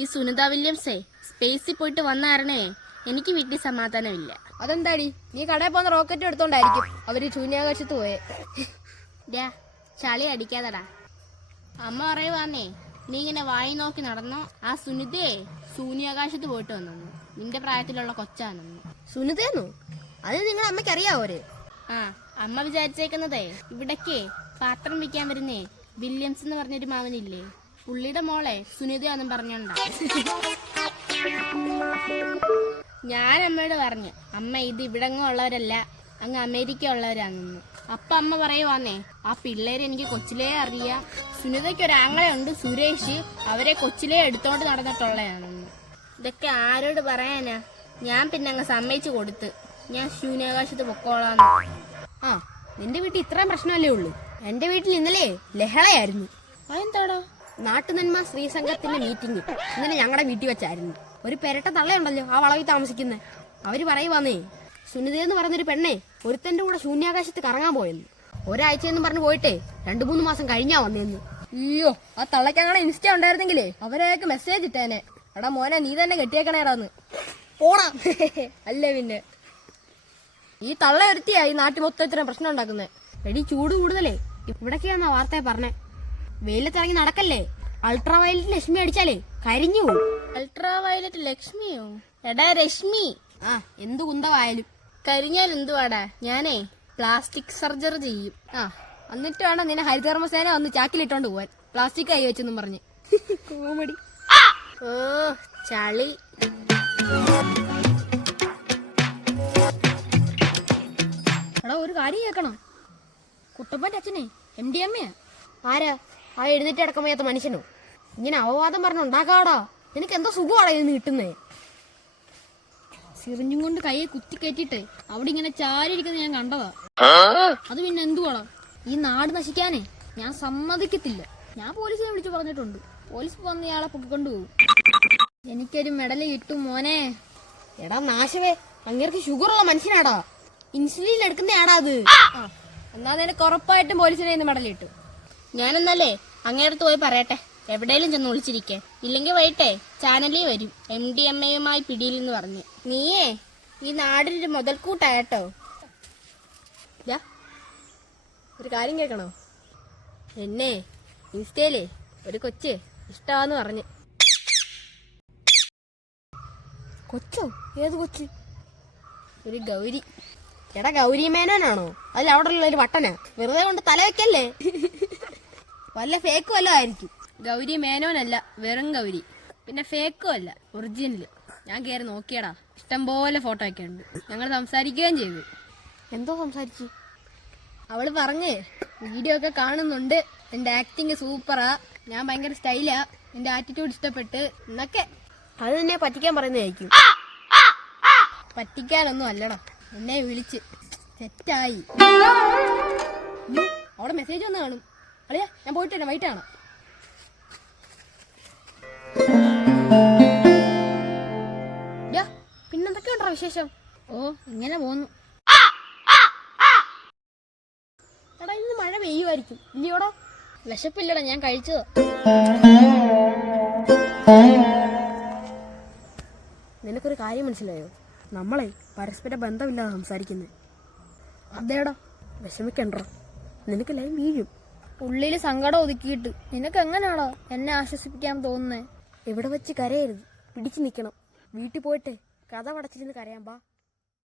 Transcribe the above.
ഈ സുനിത വില്യംസേ സ്പേസിൽ പോയിട്ട് വന്നാരണേ എനിക്ക് വീട്ടിൽ സമാധാനമില്ല. അതെന്താടി? നീ കടയിൽ പോകുന്ന റോക്കറ്റ് എടുത്തോണ്ടായിരിക്കും അവർ ശൂന്യാകാശത്ത് പോയെ. ഡാ ചളി അടിക്കാതടാ. അമ്മ പറയുവാന്നേ നീ ഇങ്ങനെ വായി നോക്കി നടന്നോ? ആ സുനിതയെ ശൂന്യാകാശത്ത് പോയിട്ട് വന്നു. നിന്റെ പ്രായത്തിലുള്ള കൊച്ചാണെന്ന്. സുനിതയെന്നു അത് നിങ്ങളുടെ അമ്മയ്ക്ക് അറിയാവോര് ആ അമ്മ വിചാരിച്ചേക്കുന്നതേ ഇവിടേക്ക് പാത്രം വിൽക്കാൻ വരുന്നേ വില്യംസ് എന്ന് പറഞ്ഞൊരു മാവനില്ലേ പുള്ളിയുടെ മോളെ സുനിതയാന്നും പറഞ്ഞോണ്ടാ. ഞാൻ അമ്മയോട് പറഞ്ഞു അമ്മ ഇത് ഇവിടെങ്ങും ഉള്ളവരല്ല അങ്ങ് അമേരിക്ക ഉള്ളവരാണെന്ന്. അപ്പൊ അമ്മ പറയുവാന്നേ ആ പിള്ളേരെ എനിക്ക് കൊച്ചിലേ അറിയാം. സുനിതയ്ക്ക് ഒരു ആങ്ങളയുണ്ട് സുരേഷ്. അവരെ കൊച്ചിലേ എടുത്തോണ്ട് നടന്നിട്ടുള്ളതാണെന്ന്. ഇതൊക്കെ ആരോട് പറയാനാ? ഞാൻ പിന്നെ അങ്ങ് സമ്മതിച്ചു കൊടുത്ത്. ഞാൻ ശൂന്യാകാശത്ത് പൊക്കോളാന്ന്. ആ നിന്റെ വീട്ടിൽ ഇത്രയും പ്രശ്നമല്ലേ ഉള്ളൂ? എന്റെ വീട്ടിൽ ഇന്നലെ ലഹളയായിരുന്നു. അതെന്താടാ? നാട്ടുനന്മ സ്ത്രീ സംഘത്തിന്റെ മീറ്റിംഗ് ഇന്നലെ ഞങ്ങളുടെ വീട്ടിൽ വെച്ചായിരുന്നു. ഒരു പെരട്ട തള്ളയുണ്ടല്ലോ ആ വളവിൽ താമസിക്കുന്നത് അവർ പറയുവാന്നേ സുനിത എന്ന് പെണ്ണേ പെണ്ണെ ഒരുത്തന്റെ കൂടെ ശൂന്യാകാശത്ത് കറങ്ങാൻ പോയെന്ന്. ഒരാഴ്ച എന്ന് പറഞ്ഞു പോയിട്ടേ രണ്ടു മൂന്ന് മാസം കഴിഞ്ഞാ വന്നേന്ന്. അയ്യോ ആ തള്ളക്കങ്ങനെ ഇൻസ്റ്റ ഉണ്ടായിരുന്നെങ്കിലേ അവരെയൊക്കെ മെസ്സേജ് ഇട്ടേനെ. എടാ മോനെ നീ തന്നെ കെട്ടിയേക്കണേടാന്ന്. പോടാ. അല്ലേ പിന്നെ? ഈ തള്ള ഒരുത്തിയാ ഈ നാട്ടിൽ മൊത്തം ഇത്രയും പ്രശ്നം ഉണ്ടാക്കുന്നത് എടി ചൂട് കൂടുതലേ. ഇവിടൊക്കെയാന്നാ വാർത്തയെ പറഞ്ഞേ. വെയിലത്തിറങ്ങി നടക്കല്ലേ? അൾട്രാ വയലറ്റ് ലക്ഷ്മി അടിച്ചാലേ കരിഞ്ഞു പോവും. അൾട്രാ വയലറ്റ് ലക്ഷ്മിയോ? എടാ രശ്മി. ആ എന്ത് കുന്തമായാലും കരിഞ്ഞാൽ എന്തുവാടാ? ഞാനേ പ്ലാസ്റ്റിക് സർജറി ചെയ്യും. ആ എന്നിട്ട് വേണം നിന്നെ ഹരിതകർമ്മസേന വന്ന് ചാക്കിലിട്ടോണ്ട് പോവാൻ. പ്ലാസ്റ്റിക് കൈ വെച്ചെന്നും പറഞ്ഞ്. കോമഡി. ഓ ചളി. എടാ ഒരു കാര്യം കേൾക്കണം. കുട്ടപ്പന്റെ അച്ഛനെ എം ഡി എം ആരാ? ആ എഴുന്നേറ്റ് അടക്കം വയ്യാത്ത മനുഷ്യനോ. ഇങ്ങനെ അവവാദം പറഞ്ഞുണ്ടാക്കാടാ നിനക്ക് എന്തോ സുഖമാടാ ഇന്ന് കിട്ടുന്നേ. സിറിഞ്ഞും കൊണ്ട് കൈയെ കുത്തി കയറ്റിട്ട് അവിടെ ഇങ്ങനെ ചാരിയിരിക്കുന്നത് ഞാൻ കണ്ടതാ. അത് പിന്നെ എന്തുവാടാ? ഈ നാട് നശിക്കാനേ ഞാൻ സമ്മതിക്കത്തില്ല. ഞാൻ പോലീസിനെ വിളിച്ചു പറഞ്ഞിട്ടുണ്ട്. പോലീസ് വന്ന് ഇയാളെ പൊക്കിക്കൊണ്ടുപോകും എനിക്കൊരു മെഡൽ കിട്ടും മോനെ. എടാ നാശവേ അങ്ങേർക്ക് ഷുഗർ ഉള്ള മനുഷ്യനാടാ. ഇൻസുലിൻ എടുക്കുന്നയാടാ അത്. എന്നാ നിനക്ക് ഉറപ്പായിട്ടും പോലീസിനെ ഇന്ന് മെഡൽ കിട്ടും. ഞാനെന്നല്ലേ അങ്ങേടത്ത് പോയി പറയട്ടെ. എവിടെയും ചെന്ന് വിളിച്ചിരിക്കേ ഇല്ലെങ്കിൽ വൈകിട്ടേ ചാനലിൽ വരും. എം ഡി എം എയുമായി പിടിയിലെന്ന് പറഞ്ഞു. നീയേ ഈ നാടിനൊരു മുതൽക്കൂട്ടായട്ടോ. ഒരു കാര്യം കേൾക്കണോ? എന്നെ ഇൻസ്റ്റയിലേ ഒരു കൊച്ച് ഇഷ്ടമാന്ന് പറഞ്ഞ്. കൊച്ചോ? ഏത് കൊച്ച്? ഒരു ഗൗരി. എടാ ഗൗരി മേനോനാണോ അതിൽ അവിടെ ഉള്ള ഒരു വട്ടനാ വെറുതെ കൊണ്ട് തല വെക്കല്ലേ? വല്ല ഫേക്കും വല്ല ആയിരിക്കും. ഗൗരി മേനോനല്ല വെറും ഗൗരി. പിന്നെ ഫേക്കും അല്ല ഒറിജിനൽ ഞാൻ കയറി നോക്കിയടാ. ഇഷ്ടം പോലെ ഫോട്ടോ ഒക്കെ ഉണ്ട്. ഞങ്ങൾ സംസാരിക്കുകയും ചെയ്തു. എന്തോ സംസാരിച്ചു? അവൾ പറഞ്ഞേ വീഡിയോ ഒക്കെ കാണുന്നുണ്ട്. എന്റെ ആക്ടിങ് സൂപ്പറാ ഞാൻ ഭയങ്കര സ്റ്റൈലാ എന്റെ ആറ്റിറ്റ്യൂഡ് ഇഷ്ടപ്പെട്ട് എന്നൊക്കെ. അത് എന്നെ പറ്റിക്കാൻ പറയുന്നതായിരിക്കും. പറ്റിക്കാനൊന്നും അല്ലടാ. എന്നെ വിളിച്ച്. സെറ്റായി അയ്യോ, അവിടെ മെസ്സേജ് ഒന്ന് കാണും. അളിയാ ഞാൻ പോയിട്ട് വരാം. വൈകിട്ട് കാണാം. യ്യാ, പിന്നെന്തൊക്കെ ഉണ്ടോ വിശേഷം? ഓ ഇങ്ങനെ പോന്നു. എടാ ഇന്ന് മഴ പെയ്യുമായിരിക്കും. ഇല്ലയോടാ? വിശപ്പില്ലടാ ഞാൻ കഴിച്ചത്. നിനക്കൊരു കാര്യം മനസ്സിലായോ? നമ്മളെ പരസ്പര ബന്ധമില്ലാതെ സംസാരിക്കുന്നത് അതേടാ വിഷമിക്കണ്ടോ. നിനക്ക് ലൈൻ വീഴും. ഉള്ളിൽ സങ്കടം ഒതുക്കിയിട്ട്. നിനക്ക് എങ്ങനെയാണോ എന്നെ ആശ്വസിപ്പിക്കാൻ തോന്നുന്നേ? എവിടെ വെച്ച് കരയരുത്. പിടിച്ചു നിൽക്കണം വീട്ടിൽ പോയിട്ട് കഥ പടച്ചിരുന്ന് കരയാൻ ബാ